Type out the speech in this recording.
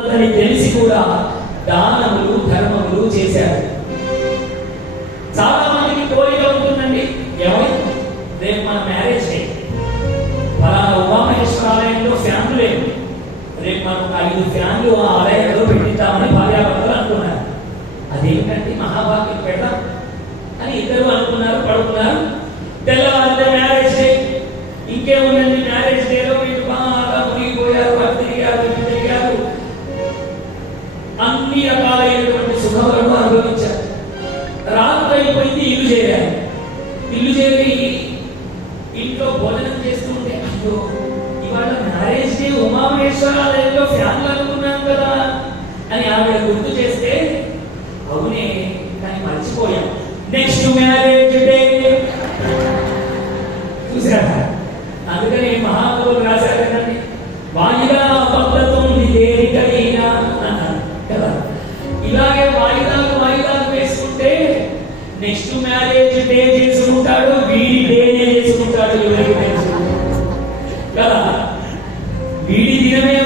అని తెలిసి కూడా దానములు ధర్మములు చేశారు. చాలా మందికి కోరిక ఉంటుందండి, ఏమై రేపు మన మ్యారేజ్ డే, ఫలానా ఉమామహేశ్వరాలయంలో ఫ్యాన్లు లేవు, రేపు మనం 5 ఫ్యాన్లు ఆ ఆలయంలో పెట్టిద్దామని భార్యాభర్తలు అనుకున్నారు. అదేంటంటే మహాభాగ్యం పెడదాం అని ఇద్దరు అనుకున్నారు, పడుకున్నారు. తెల్లవారితే మ్యారేజ్ డే. ఇంకేముందండి, మ్యారేజ్ డేలో వీళ్ళు బాగా మునిగిపోయారు, తిరిగారు, తిరిగారు, అన్ని రకాలైనటువంటి సుఖములను అనుభవించారు. రాత్రి అయిపోయింది, ఇల్లు చేరారు. ఇల్లు చేరి ఇంట్లో భోజనం చేస్తుంటే, అయ్యో ఇవాళ మ్యారేజ్ డే, ఉమామహేశ్వరాలయంలో ఫ్యాన్లు అనుకున్నాం కదా అని ఆవిడ గుర్తు చేస్తే, అవునే కానీ మర్చిపోయాం, నెక్స్ట్ మ్యారేజ్ డే చూసారా. అందుకని మహాకవులు రాశారు కదండి, వాయిదా పద్ధతుంది దేనికైనా అన్నారు కదా. ఇలాగే వాయిదాలు వేసుకుంటే నెక్స్ట్ మ్యారేజ్ డే చేసుకుంటాడు, వీడి డే చేసుకుంటాడు, ఎవరికి తెలుసు కదా. వీడి దినమే